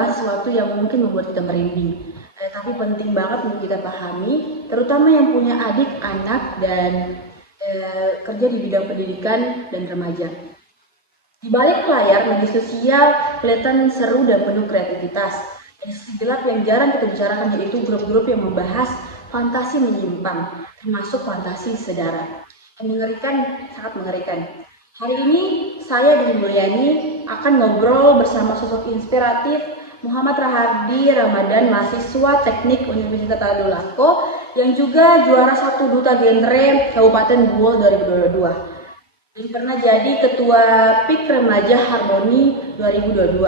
membahas sesuatu yang mungkin membuat kita merinding, tapi penting banget untuk kita pahami, terutama yang punya adik, anak, dan kerja di bidang pendidikan dan remaja. Di balik layar media sosial kelihatan seru dan penuh kreativitas. Sisi gelap yang jarang kita bicarakan yaitu grup-grup yang membahas fantasi menyimpang, termasuk fantasi sedara. Mengerikan, sangat mengerikan. Hari ini saya dan Mulyani akan ngobrol bersama sosok inspiratif Muhammad Rahardi Ramadan, mahasiswa teknik Universitas Tadulako yang juga juara 1 duta genre Kabupaten Buol 2022. Dan pernah jadi ketua PIK Remaja Harmoni 2022.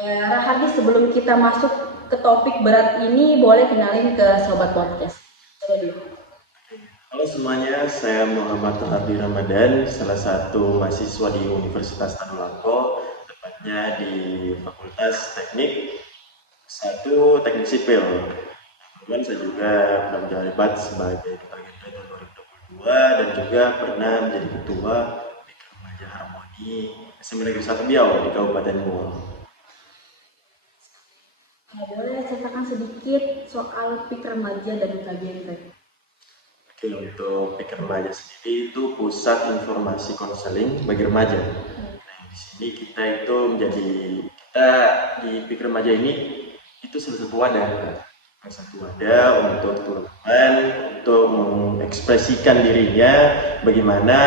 Rahardi, sebelum kita masuk ke topik berat ini, boleh kenalin ke Sobat Podcast. Halo semuanya, saya Muhammad Rahardi Ramadan, salah satu mahasiswa di Universitas Tadulako, tepatnya di Fakultas Teknik 1 Teknik Sipil. Kemudian saya juga pernah menjabat sebagai duta genre tahun 2022 dan juga pernah menjadi ketua PIK Remaja Harmoni SMA Negeri 1 Biau di Kabupaten Buol. Boleh ceritakan sedikit soal PIK Remaja dan duta genre? Oke, untuk PIK Remaja sendiri itu pusat informasi konseling bagi remaja. Nah, di sini kita di PIK Remaja ini itu salah satu wadah untuk teman-teman untuk mengekspresikan dirinya bagaimana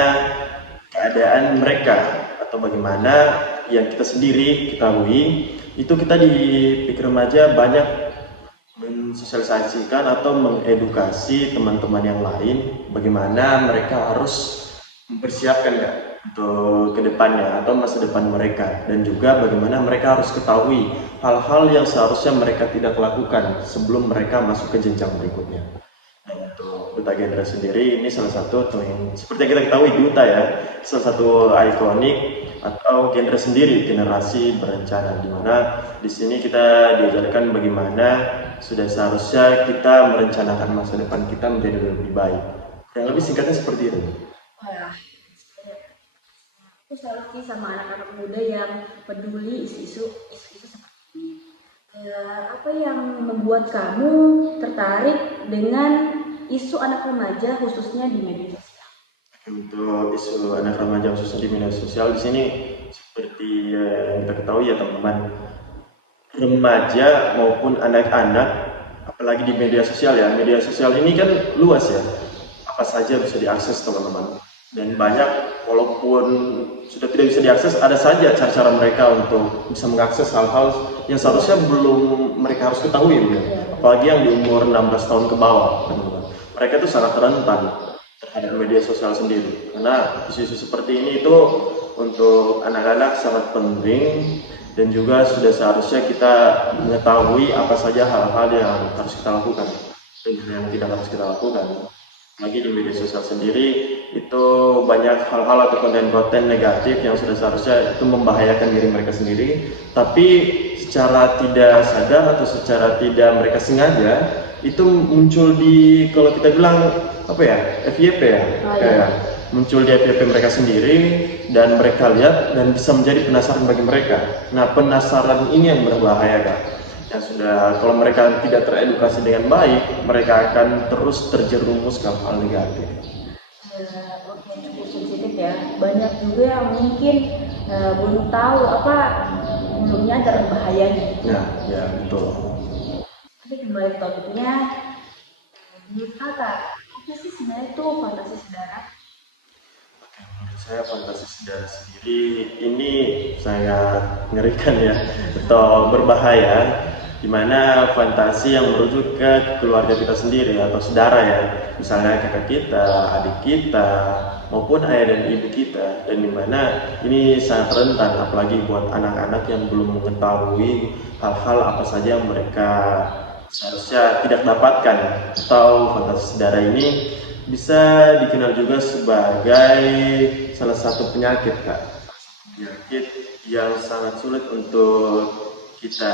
keadaan mereka atau bagaimana yang kita sendiri ketahui. Itu kita di PIK Remaja banyak mensosialisasikan atau mengedukasi teman-teman yang lain bagaimana mereka harus mempersiapkan untuk kedepannya atau masa depan mereka, dan juga bagaimana mereka harus ketahui hal-hal yang seharusnya mereka tidak lakukan sebelum mereka masuk ke jenjang berikutnya. Nah, untuk duta genre sendiri ini salah satu yang seperti yang kita ketahui, duta ya, salah satu ikonik atau genre sendiri, generasi berencana, di mana di sini kita diajarkan bagaimana sudah seharusnya kita merencanakan masa depan kita menjadi lebih baik. Yang lebih singkatnya seperti itu. Wah, aku salut sih sama anak-anak muda yang peduli isu-isu seperti ini. Apa yang membuat kamu tertarik dengan isu anak remaja khususnya di media sosial? Untuk isu anak remaja khususnya di media sosial di sini seperti yang kita ketahui ya teman-teman, remaja maupun anak-anak apalagi di media sosial ya, media sosial ini kan luas ya, apa saja bisa diakses teman-teman, dan banyak walaupun sudah tidak bisa diakses, ada saja cara-cara mereka untuk bisa mengakses hal-hal yang seharusnya belum mereka harus ketahui ya. Apalagi yang di umur 16 tahun ke bawah teman-teman, mereka itu sangat rentan terhadap media sosial sendiri, karena isu-isu seperti ini itu untuk anak-anak sangat penting, dan juga sudah seharusnya kita mengetahui apa saja hal-hal yang harus kita lakukan dan yang tidak harus kita lakukan. Lagi di media sosial sendiri itu banyak hal-hal atau konten-konten negatif yang sudah seharusnya itu membahayakan diri mereka sendiri, tapi secara tidak sadar atau secara tidak mereka sengaja itu muncul di, kalau kita bilang apa ya, FYP ya, kayak muncul di FYP mereka sendiri, dan mereka lihat dan bisa menjadi penasaran bagi mereka. Nah, penasaran ini yang berbahaya Kak. Yang sudah, kalau mereka tidak teredukasi dengan baik, mereka akan terus terjerumus ke hal negatif. Oke, cukup sensitif ya. Banyak juga yang mungkin belum tahu belum nyadar bahayanya. Nah, ya betul. Tapi kembali ke topiknya, menurut kakak, apa sih sebenarnya itu fantasi sedara? Menurut saya fantasi sedara sendiri ini sangat mengerikan ya, atau berbahaya, dimana fantasi yang merujuk ke keluarga kita sendiri atau saudara ya, misalnya kakak kita, adik kita, maupun ayah dan ibu kita, dan dimana ini sangat rentan apalagi buat anak-anak yang belum mengetahui hal-hal apa saja yang mereka seharusnya tidak dapatkan. Atau fantasi sedara ini bisa dikenal juga sebagai salah satu penyakit Kak, penyakit yang sangat sulit untuk kita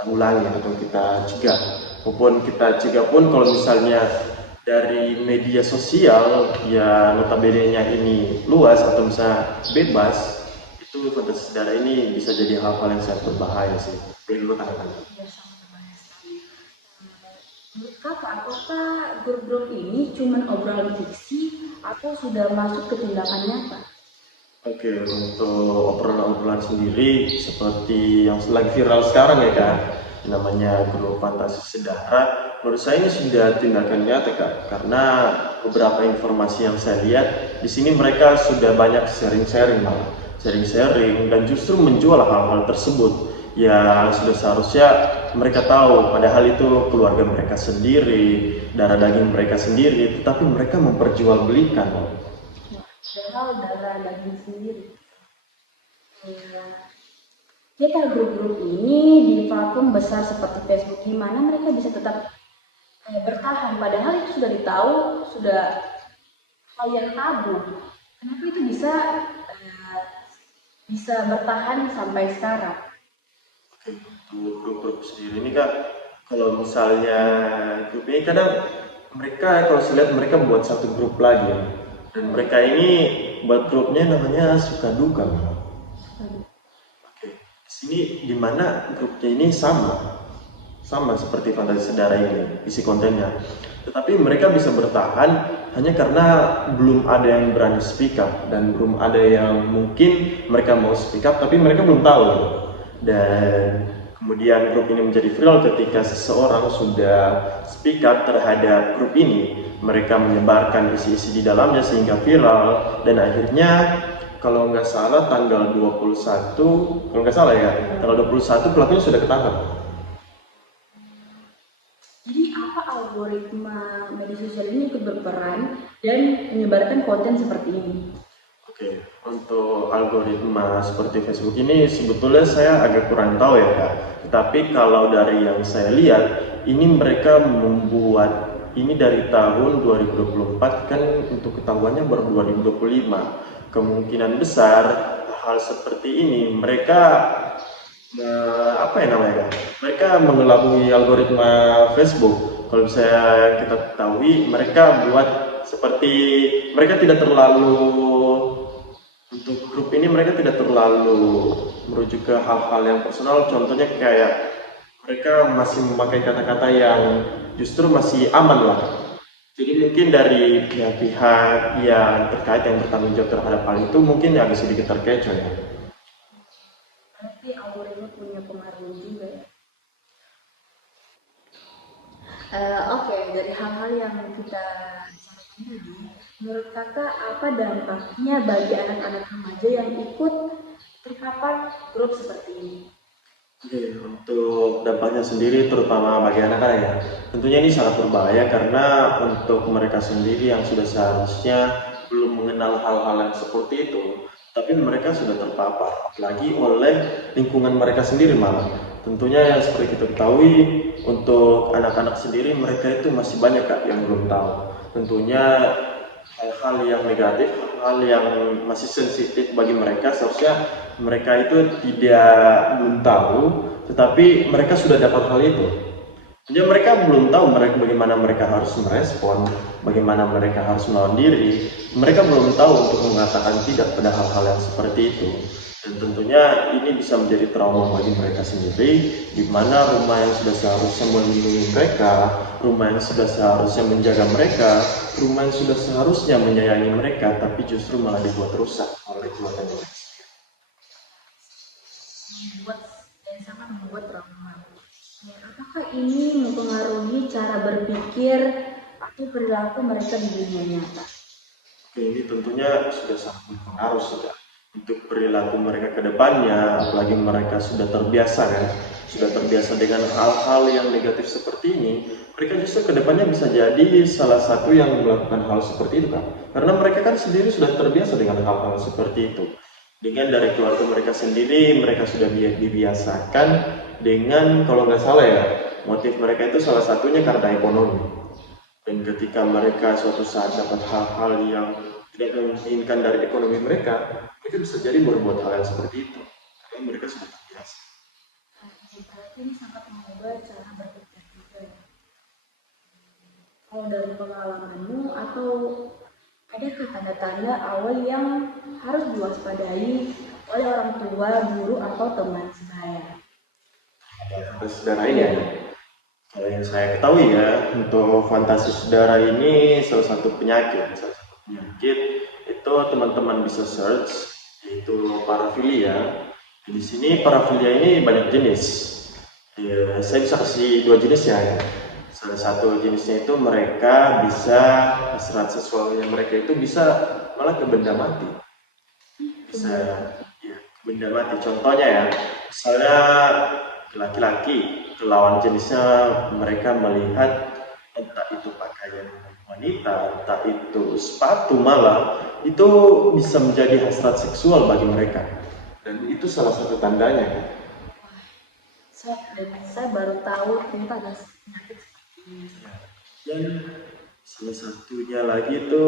tanggulangi atau kita cegah, maupun kita cegah pun kalau misalnya dari media sosial ya notabene-nya ini luas atau misalnya bebas, itu itu fantasi saudara ini bisa jadi hal-hal yang sangat berbahaya sih. Perlu tangan. Ya, sangat berbahaya sekali. Menurut kakak, apakah grup-grup ini cuma obrolan fiksi atau sudah masuk ke tindakan nyata? Oke, untuk obrolan-obrolan sendiri seperti yang lagi viral sekarang ya kak, namanya grup fantasi sedara. Menurut saya ini sudah tindakan nyata kak, karena beberapa informasi yang saya lihat di sini mereka sudah banyak sharing-sharing malah, sharing-sharing dan justru menjual hal-hal tersebut yang sudah seharusnya mereka tahu, padahal itu keluarga mereka sendiri, darah daging mereka sendiri, tetapi mereka memperjualbelikan. Padahal darah daging sendiri. Ya, kita grup-grup ini di platform besar seperti Facebook, gimana mereka bisa tetap bertahan? Padahal itu sudah ditahu, sudah hal yang tabu. Kenapa itu eh, bisa bertahan sampai sekarang? Untuk grup-grup sendiri ini kak, kalau misalnya grup ini kadang mereka kalau saya lihat mereka buat satu grup lagi ya. Dan mereka ini buat grupnya namanya suka duka. Oke, di sini dimana grupnya ini sama seperti fantasi saudara ini isi kontennya, tetapi mereka bisa bertahan hanya karena belum ada yang berani speak up dan belum ada yang mungkin mereka mau speak up tapi mereka belum tahu. Dan kemudian grup ini menjadi viral ketika seseorang sudah speak up terhadap grup ini, mereka menyebarkan isi-isi di dalamnya sehingga viral dan akhirnya kalau nggak salah tanggal 21, kalau nggak salah ya, tanggal 21 pelakunya sudah ketangkap. Jadi apa algoritma media sosial ini ikut berperan dan menyebarkan konten seperti ini? Oke, untuk algoritma seperti Facebook ini sebetulnya saya agak kurang tahu ya Kak. Tetapi kalau dari yang saya lihat, ini mereka membuat ini dari tahun 2024 kan untuk ketahuannya baru 2025. Kemungkinan besar hal seperti ini mereka apa ya namanya Kak? Mereka mengelabui algoritma Facebook. Kalau bisa kita ketahui, mereka buat seperti mereka tidak terlalu untuk grup ini mereka tidak terlalu merujuk ke hal-hal yang personal, contohnya kayak mereka masih memakai kata-kata yang justru masih aman lah. Jadi mungkin dari pihak-pihak yang terkait yang bertanggung jawab terhadap hal itu mungkin agak sedikit terkecoh ya. Berarti algoritma punya pengaruh juga ya. Oke, dari hal-hal yang kita bicarakan tadi, menurut kakak apa dampaknya bagi anak-anak remaja yang ikut terpapar grup seperti ini? Oke, untuk dampaknya sendiri terutama bagi anak-anak ya, tentunya ini sangat berbahaya karena untuk mereka sendiri yang sudah seharusnya belum mengenal hal-hal yang seperti itu, tapi mereka sudah terpapar, apalagi oleh lingkungan mereka sendiri malah. Tentunya yang seperti kita ketahui, untuk anak-anak sendiri mereka itu masih banyak Kak yang belum tahu. Tentunya hal-hal yang negatif, hal-hal yang masih sensitif bagi mereka seharusnya mereka itu tidak belum tahu, tetapi mereka sudah dapat hal itu. Jadi mereka belum tahu mereka bagaimana mereka harus merespon, bagaimana mereka harus melawan diri. Mereka belum tahu untuk mengatakan tidak pada hal-hal yang seperti itu. Dan tentunya ini bisa menjadi trauma bagi mereka sendiri, di mana rumah yang sudah seharusnya melindungi mereka, rumah yang sudah seharusnya menjaga mereka, rumah yang sudah seharusnya menyayangi mereka, tapi justru malah dibuat rusak oleh keluarga mereka. Membuat dan sangat membuat trauma. Apakah ini mempengaruhi cara berpikir atau perilaku mereka di dunia nyata? Oke, ini tentunya sudah sangat berpengaruh sudah untuk perilaku mereka ke depannya, apalagi mereka sudah terbiasa kan, sudah terbiasa dengan hal-hal yang negatif seperti ini, mereka justru ke depannya bisa jadi salah satu yang melakukan hal seperti itu kan, karena mereka kan sendiri sudah terbiasa dengan hal-hal seperti itu. Dengan dari keluarga mereka sendiri, mereka sudah dibiasakan dengan kalau nggak salah ya, motif mereka itu salah satunya karena ekonomi. Dan ketika mereka suatu saat dapat hal-hal yang tidak menginginkan dari ekonomi mereka, mereka bisa jadi berbuat hal yang seperti itu. Karena mereka sudah terbiasa. Berarti ini sangat mengubah cara berpikir juga ya. Kalau dari pengalamanmu atau adakah tanda-tanda awal yang harus diwaspadai oleh orang tua, guru, atau teman sebaya. Fantasi saudara ini ya. Kalau yang saya ketahui ya, untuk fantasi saudara ini salah satu penyakit. Itu teman-teman bisa search, yaitu parafilia. Di sini parafilia ini banyak jenis. Ya, saya bisa kasih dua jenisnya ya. Salah satu jenisnya itu mereka bisa hasrat seksualnya mereka itu bisa malah ke benda mati. Bisa ya, benda mati. Contohnya ya, misalnya laki-laki ke lawan jenisnya mereka melihat entah itu pakaian wanita, entah itu sepatu malah itu bisa menjadi hasrat seksual bagi mereka. Dan itu salah satu tandanya. Saya baru tahu ternyata ada penyakit seperti ini. Dan salah satunya lagi itu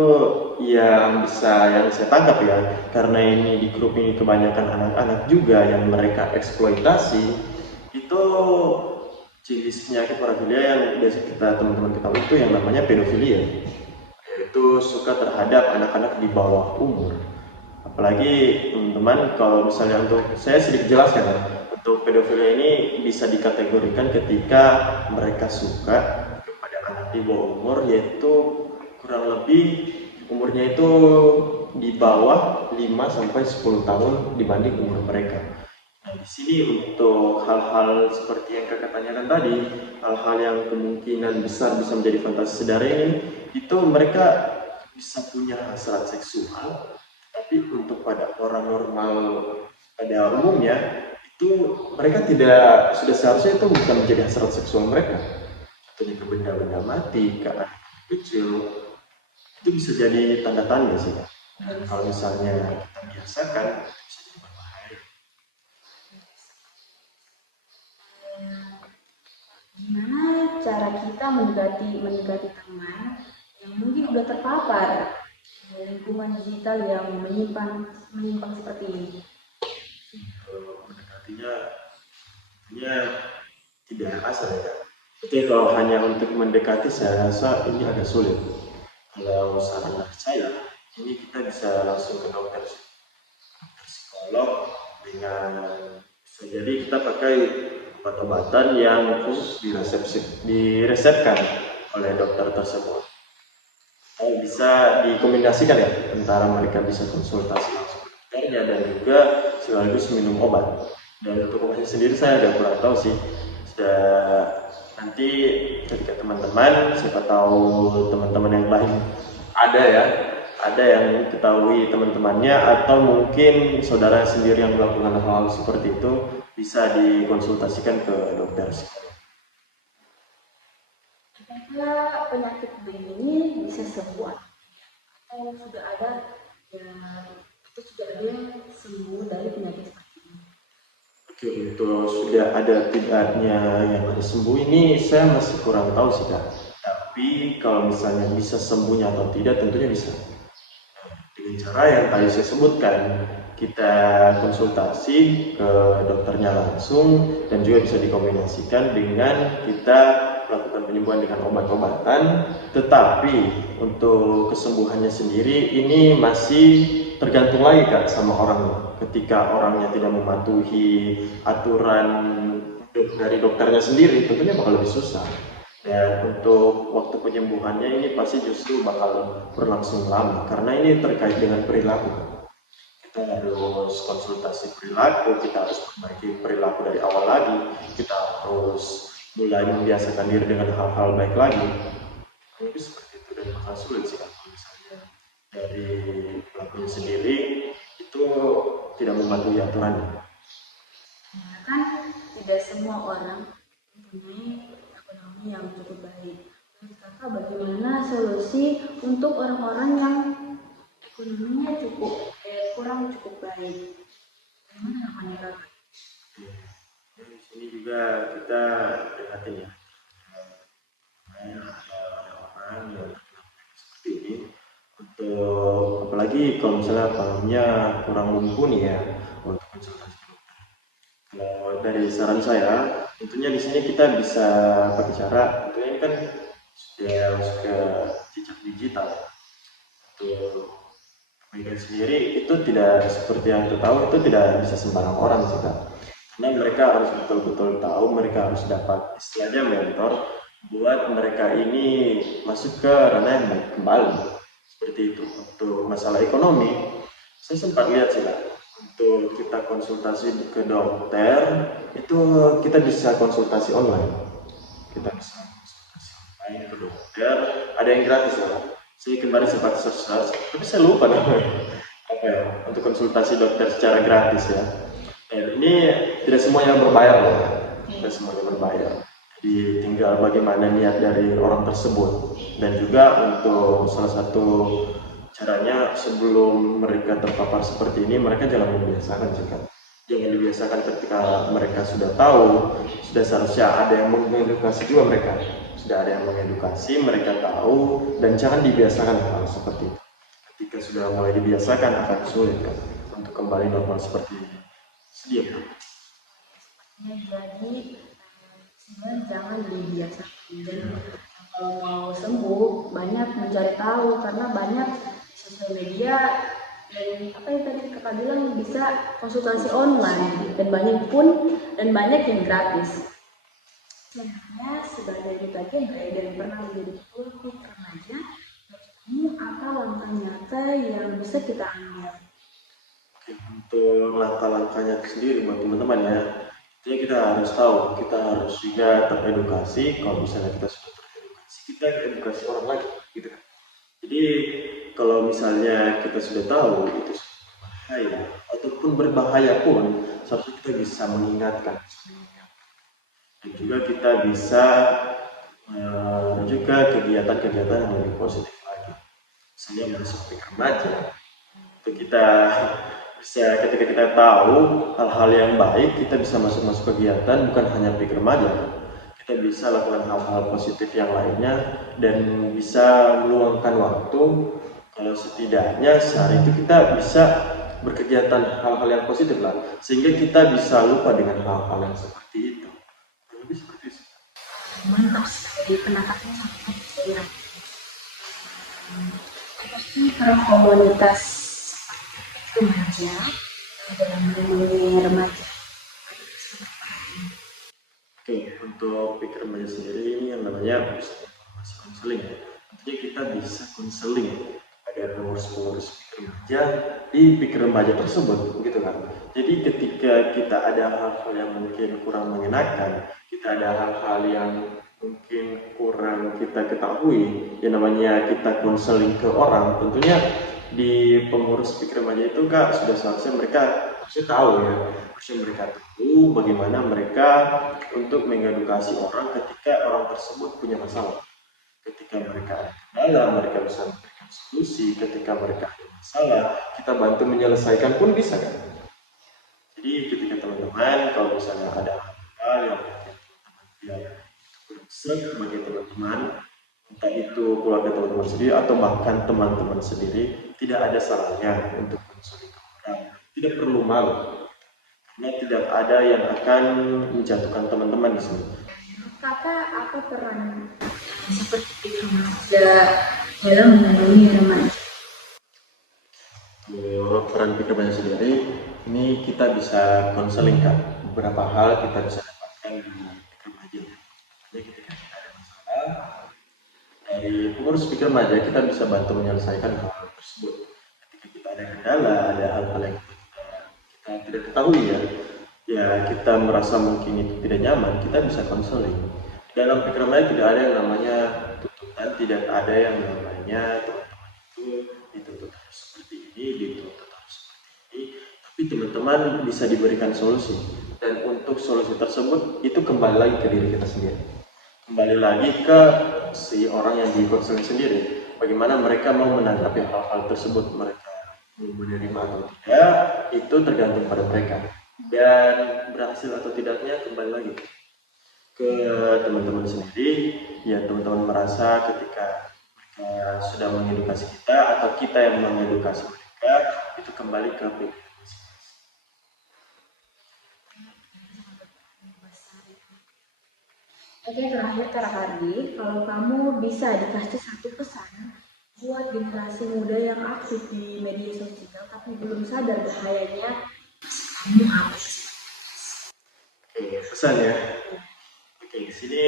yang saya tangkap ya, karena ini di grup ini kebanyakan anak-anak juga yang mereka eksploitasi, itu jenis penyakit parafilia yang biasa teman-teman ketahui itu yang namanya pedofilia, yaitu suka terhadap anak-anak di bawah umur. Apalagi teman-teman kalau misalnya untuk saya sedikit jelaskan ya, untuk pedofilia ini bisa dikategorikan ketika mereka suka kepada anak di bawah umur, yaitu kurang lebih umurnya itu di bawah 5 sampai 10 tahun dibanding umur mereka. Nah, di sini untuk hal-hal seperti yang kakak tanyakan tadi, hal-hal yang kemungkinan besar bisa menjadi fantasi saudara ini, itu mereka bisa punya hasrat seksual, tapi untuk pada orang normal pada umumnya itu mereka tidak sudah seharusnya itu bukan menjadi hasrat seksual mereka. Contohnya ke benda-benda mati, ke anak kecil, itu bisa jadi tanda-tanda sih Kak. Nah, kalau misalnya kita biasakan bisa jadi berbahaya. Gimana cara kita mendekati teman yang mungkin udah terpapar lingkungan digital yang menyimpang seperti ini? Untuk mendekatinya tidak asal ya Kak. Jadi kalau hanya untuk mendekati saya rasa ini agak sulit. Kalau saran dari saya, ini kita bisa langsung ke dokter psikolog dengan bisa jadi kita pakai obat-obatan yang khusus diresepkan oleh dokter tersebut. Bisa dikombinasikan ya antara mereka bisa konsultasi langsung ke dokternya dan juga sekaligus minum obat. Dan untuk obatnya sendiri saya agak kurang tahu sih. Sudah nanti ketika teman-teman, siapa tahu teman-teman yang lain ada yang ketahui teman-temannya atau mungkin saudara sendiri yang melakukan hal seperti itu bisa dikonsultasikan ke dokter psikolog. Apakah penyakit ini bisa sembuh atau sudah ada yang sembuh dari penyakit seperti ini? Oke, untuk sudah ada tidaknya yang harus sembuh ini saya masih kurang tahu sih Kak. Tapi kalau misalnya bisa sembuhnya atau tidak tentunya bisa. Dengan cara yang tadi saya sebutkan, kita konsultasi ke dokternya langsung dan juga bisa dikombinasikan dengan kita melakukan penyembuhan dengan obat-obatan. Tetapi untuk kesembuhannya sendiri ini masih tergantung lagi Kak sama orangnya. Ketika orangnya tidak mematuhi aturan dari dokternya sendiri, tentunya bakal lebih susah. Dan untuk waktu penyembuhannya ini pasti justru bakal berlangsung lama karena ini terkait dengan perilaku. Kita harus konsultasi perilaku, kita harus perbaiki perilaku dari awal lagi, kita harus mulai membiasakan diri dengan hal-hal baik lagi. Itu seperti itu dan bakal sulit sih kalau misalnya dari pelakunya sendiri itu tidak mematuhi aturannya. Ya kan tidak semua orang mempunyai ekonomi yang cukup baik. Menurut kakak bagaimana solusi untuk orang-orang yang ekonominya kurang cukup baik? Bagaimana namanya kakak? Di sini juga kita prihatin ya. Ada orang yang seperti ini untuk apalagi kalau misalnya ekonominya kurang mumpuni ya untuk konsultasi dokter. Kalau dari saran saya, tentunya di sini kita bisa berbicara. Tentunya ini kan sudah masuk ke jejak digital. Untuk Mereka sendiri itu tidak seperti yang kita tahu, itu tidak bisa sembarang orang sih Kak. Karena mereka harus betul-betul tahu, mereka harus dapat istilahnya mentor buat mereka ini masuk ke ranah yang baik kembali. Seperti itu. Untuk masalah ekonomi, saya sempat lihat sih Kak, untuk kita konsultasi ke dokter, itu kita bisa konsultasi online. Kita bisa konsultasi online ke dokter, ada yang gratis ya Kak. Saya kemarin sempat search, tapi saya lupa namanya apa ya, untuk konsultasi dokter secara gratis ya. Ini tidak semuanya berbayar loh, tidak semuanya berbayar. Jadi tinggal bagaimana niat dari orang tersebut, dan juga untuk salah satu caranya sebelum mereka terpapar seperti ini, mereka jangan membiasakan juga. Jangan dibiasakan ketika mereka sudah tahu, sudah seharusnya ada yang mengedukasi juga mereka. Sudah ada yang mengedukasi, mereka tahu, dan jangan dibiasakan hal seperti itu. Ketika sudah mulai dibiasakan akan sulit kan untuk kembali normal seperti sedia kan. Jadi sebenarnya jangan dibiasakan, dan kalau mau sembuh banyak mencari tahu, karena banyak sosial media dan apa yang tadi kakak bilang bisa konsultasi online, dan banyak yang gratis. Sebenarnya sebagai bagian yang pernah menjadi ketua remaja, ini apa langkah nyata yang bisa kita ambil? Untuk langkah-langkahnya sendiri buat teman-teman ya, jadi kita harus tahu, kita harus juga teredukasi. Kalau misalnya kita sudah teredukasi, kita edukasi orang lagi gitu kan. Jadi kalau misalnya kita sudah tahu itu berbahaya ataupun berbahaya pun, seharusnya kita bisa mengingatkan, dan juga kita bisa juga kegiatan-kegiatan yang lebih positif lagi. Misalnya masuk ke remaja, itu kita bisa, ketika kita tahu hal-hal yang baik, kita bisa masuk kegiatan, bukan hanya pikir remaja, kita bisa lakukan hal-hal positif yang lainnya, dan bisa meluangkan waktu. Kalau setidaknya sehari itu kita bisa berkegiatan hal-hal yang positif lah, sehingga kita bisa lupa dengan hal-hal yang seperti itu. Lebih seperti itu. Mantap sekali pendapatnya, sangat saya. Pasti peran komunitas remaja dalam melindungi remaja. Oke, untuk pikir remaja sendiri ini yang namanya pusat informasi konseling. Artinya kita bisa konseling pada pengurus-pengurus pikir remaja di pikir remaja tersebut, begitu kan? Jadi ketika kita ada hal-hal yang mungkin kurang mengenakan, kita ada hal-hal yang mungkin kurang kita ketahui, yang namanya kita konseling ke orang, tentunya di pengurus pikir remaja itu Kak, sudah seharusnya mereka harusnya tahu ya, harusnya mereka tahu bagaimana mereka untuk mengedukasi orang ketika orang tersebut punya masalah. Ketika mereka ada kendala, mereka bisa memberikan solusi. Ketika mereka ada masalah, kita bantu menyelesaikan pun bisa kan. Jadi ketika teman-teman, kalau misalnya ada hal yang mungkin teman-teman tidak serg bagi teman-teman, entah itu keluarga teman-teman sendiri atau bahkan teman-teman sendiri, tidak ada salahnya untuk konseling ke orang. Tidak perlu malu, karena tidak ada yang akan menjatuhkan teman-teman di sini. Kakak, apa peran seperti remaja dalam melindungi remaja? Peran pikir remaja sendiri, ini kita bisa konseling kan, beberapa hal kita bisa dapatkan di pikir remaja. Jadi ketika kita ada masalah, dari pengurus pikir remaja kita bisa bantu menyelesaikan hal tersebut. Ketika kita ada kendala, ada hal-hal yang kita tidak ketahui ya kita merasa mungkin itu tidak nyaman, kita bisa konseling. Dalam pikir remaja tidak ada yang namanya tuntutan, tidak ada yang namanya teman-teman itu dituntut harus seperti ini, dituntut harus seperti ini, tapi teman-teman bisa diberikan solusi, dan untuk solusi tersebut itu kembali lagi ke diri kita sendiri, kembali lagi ke si orang yang dikonseling sendiri, bagaimana mereka mau menanggapi hal-hal tersebut, mereka mau menerima atau tidak, itu tergantung pada mereka, dan berhasil atau tidaknya kembali lagi ke teman-teman sendiri. Ya teman-teman merasa ketika mereka sudah mengedukasi kita atau kita yang mengedukasi mereka, itu kembali ke pribadi. Oke, terakhir Kak Ardi, kalau kamu bisa dikasih satu pesan buat generasi muda yang aktif di media sosial tapi belum sadar bahayanya. Kamu apa sih? Oke, pesan ya. Oke, di sini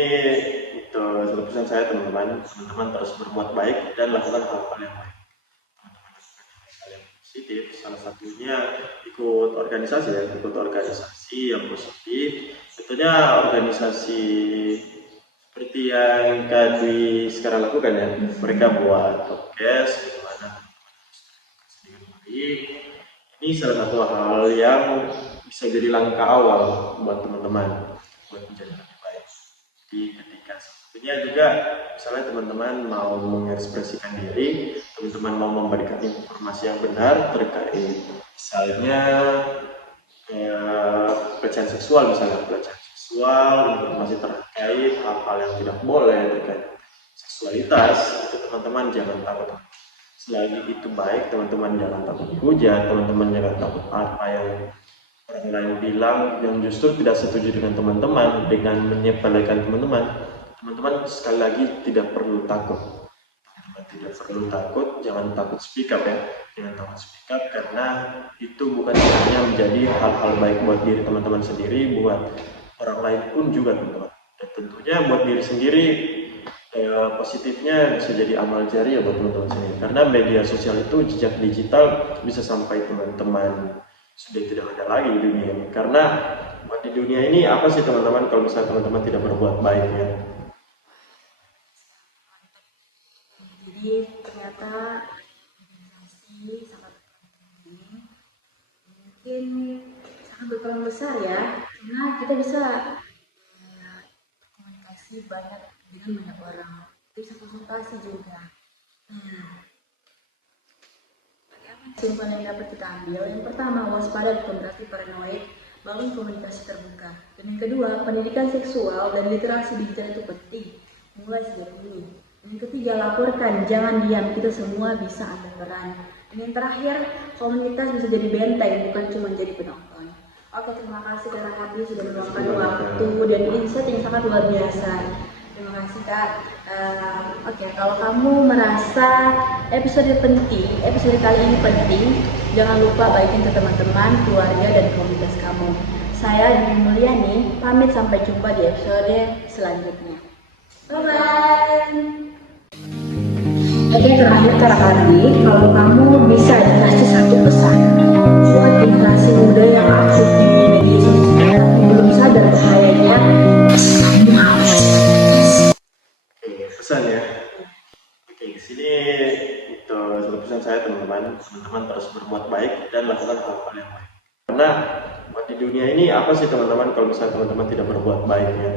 itu satu pesan saya teman-teman. Teman-teman terus berbuat baik dan lakukan hal-hal yang baik. Hal yang positif, salah satunya ikut organisasi ya, ikut organisasi yang positif. Tentunya organisasi seperti yang Kak Dwi sekarang lakukan ya. Mereka buat podcast, bagaimana dengan baik. Ini salah satu hal yang bisa jadi langkah awal buat teman-teman buat menjadi lebih baik. Jadi ketika sebetulnya juga misalnya teman-teman mau mengekspresikan diri, teman-teman mau memberikan informasi yang benar terkait misalnya pelecehan seksual, informasi terkait hal-hal yang tidak boleh terkait seksualitas, itu teman-teman jangan takut. Selagi itu baik, teman-teman jangan takut hujat, teman-teman jangan takut apa yang orang lain bilang yang justru tidak setuju dengan teman-teman, dengan menyepelekan teman-teman sekali lagi tidak perlu takut. Teman-teman tidak perlu takut, jangan takut speak up ya, jangan takut speak up karena itu bukan hanya menjadi hal-hal baik buat diri teman-teman sendiri, buat orang lain pun juga teman-teman. Dan tentunya buat diri sendiri positifnya bisa jadi amal jariah buat teman-teman sendiri. Karena media sosial itu jejak digital bisa sampai teman-teman sudah tidak ada lagi di dunia ini. Karena buat di dunia ini apa sih teman-teman kalau misalnya teman-teman tidak berbuat baik ya? Jadi ternyata organisasi sangat penting, mungkin sangat berperan besar ya, karena kita bisa komunikasi banyak dengan banyak orang, kita bisa konsultasi juga. Kesimpulan yang dapat kita ambil, yang pertama, waspada bukan berarti paranoid, bangun komunikasi terbuka. Dan yang kedua, pendidikan seksual dan literasi digital itu penting, mulai sejak ini. Dan yang ketiga, laporkan, jangan diam, kita semua bisa ambil peran. Dan yang terakhir, komunitas bisa jadi benteng, bukan cuma jadi penonton. Oke, terima kasih Kak Hadi sudah meluangkan waktu dan insight yang sangat luar biasa. Terima kasih Kak. Oke, kalau kamu merasa episode kali ini penting, jangan lupa bagiin ke teman-teman, keluarga, dan komunitas kamu. Saya Dwi Mulyani, pamit sampai jumpa di episode selanjutnya. Bye-bye. Oke, terakhir Kak Hadi, kalau kamu bisa kasih satu pesan buat generasi muda yang aktif di media sosial tapi belum sadar bahayanya, kamu apa sih? Pesan ya. Oke, di sini itu satu pesan saya teman-teman terus berbuat baik dan lakukan hal-hal yang baik. Karena buat di dunia ini apa sih teman-teman kalau misalnya teman-teman tidak berbuat baik ya?